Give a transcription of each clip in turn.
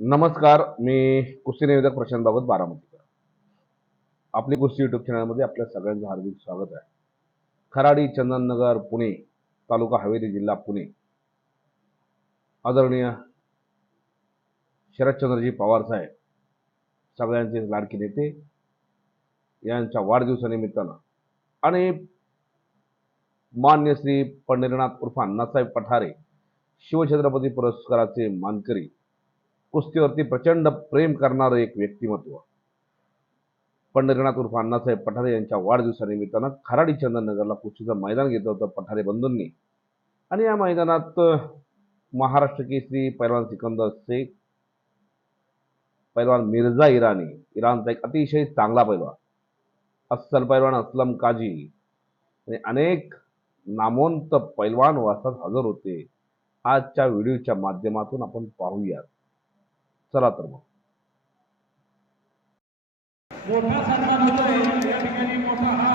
नमस्कार. मी कुस्ती निवेदक प्रशांत बाबत बारामतीकर. आपली कुस्ती युट्यूब चॅनलमध्ये आपल्या सगळ्यांचं हार्दिक स्वागत आहे. खराडी, चंदननगर, पुणे, तालुका हवेली, जिल्हा पुणे. आदरणीय शरदचंद्रजी पवार साहेब, सगळ्यांचे लाडके नेते, यांच्या वाढदिवसानिमित्तानं आणि मान्य श्री पंढरीनाथ उर्फ अण्णासाहेब पठारे शिवछत्रपती पुरस्काराचे मानकरी, कुस्तीवरती प्रचंड प्रेम करणारं एक व्यक्तिमत्व पंढरीनाथ उर्फ अण्णासाहेब पठारे यांच्या वाढदिवसानिमित्तानं खराडी चंदननगरला कुस्तीचं मैदान घेतलं होतं पठारे बंधूंनी. आणि या मैदानात महाराष्ट्र केसरी पैलवान सिकंदर शेख, पैलवान मिर्झा इराणी, इराणचा एक अतिशय चांगला पैलवान, अस्सल पैलवान असलम काजी आणि अनेक नामवंत पैलवान वाजतात हजर होते. आजच्या व्हिडिओच्या माध्यमातून आपण पाहूयात. चला तर मग. मोठा सन्मान होतोय या ठिकाणी. मोठा हा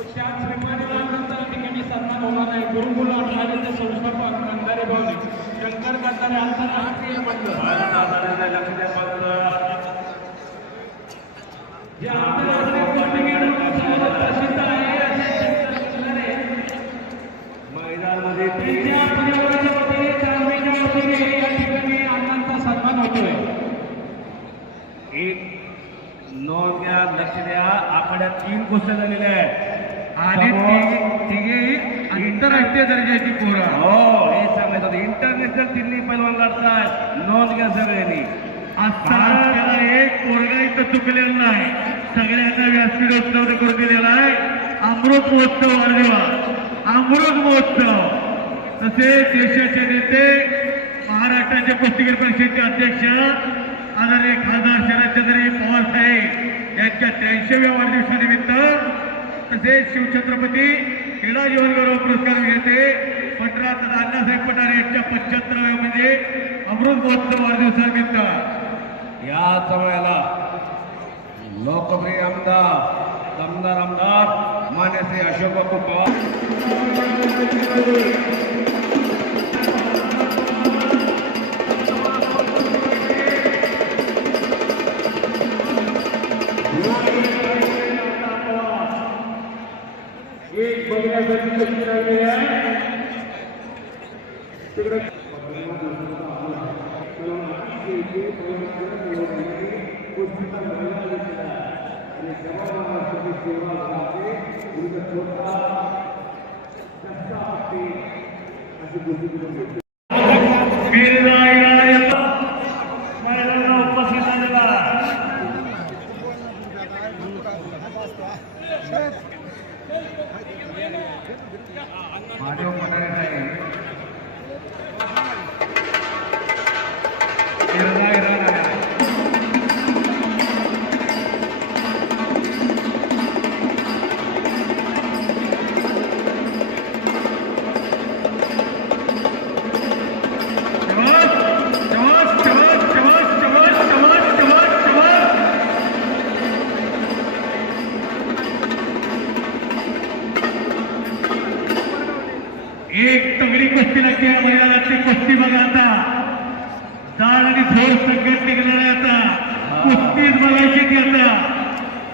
उच्चार श्रीमानंतर ठिकाणी सन्मान होणार आहे. गुरुकुल शाळेचे संस्थापक कंधारे भाऊ शंकर कंधारे आंतरराष्ट्रीय मंडळ जे आंतरराष्ट्रीय कुस्तीगीर प्रसिद्ध आहे असे शंकर कंधारे मैदानामध्ये त्यांच्या परिवाराच्या वतीने चांगल्या वतीने या ठिकाणी अण्णांचा सन्मान होतोय. एक नोंद घ्या, लक्ष द्या. आखाड्या 3 कुस्त्या झालेल्या आहेत आणि तिघे आंतरराष्ट्रीय दर्जाची पोरं. हो, हे सांगायचं होतं. इंटरनॅशनल तिन्ही पैलवान लढतात. नोंद घ्या सगळ्यांनी. त्याला एक पोरगा इथं चुकलेला नाही. सगळ्यांना व्यासपीठ करून दिलेला आहे. अमृत महोत्सव वाढवा, अमृत महोत्सव. तसेच देशाचे नेते, महाराष्ट्राचे कुस्तीगीर परिषदेचे अध्यक्ष आदरणीय खासदार शरदचंद्रजी पवार साहेब यांच्या 83व्या वाढदिवसानिमित्त, तसेच शिवछत्रपती क्रीडा जीवन गौरव पुरस्कार विजेते पंढरीनाथ अण्णासाहेब पठारे यांच्या 75व्या म्हणजे अमृत महोत्सव वाढदिवसानिमित्त या समयाला लोकप्रिय दमदार आमदार मान्य श्री अशोक बापू पवार एक बघण्यासाठी लक्ष लागलेले आहे. तिकडे उपस्थित झालेला माधव पठारे साहेब एक तगडी कुस्ती लागते या मैदानातली कुस्ती. बघा आता दाड आणि झोळ संकट निघणार आहे. आता कुस्तीच बघायची ती. आता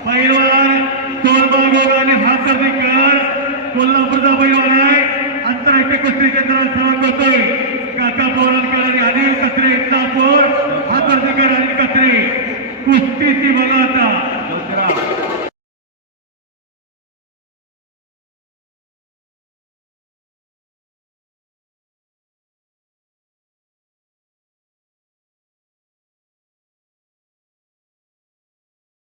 पैलवान सोलबाग आणि हातर्दीकर कोल्हापूरचा पैलवान आहे. आंतरराष्ट्रीय कुस्ती केंद्रात सेवा करतोय. काका पवारकर आणि अनिल कत्रे, इंदापूर, हातर्दीकर, अनिल कत्रे. कुस्ती ती बघा आता.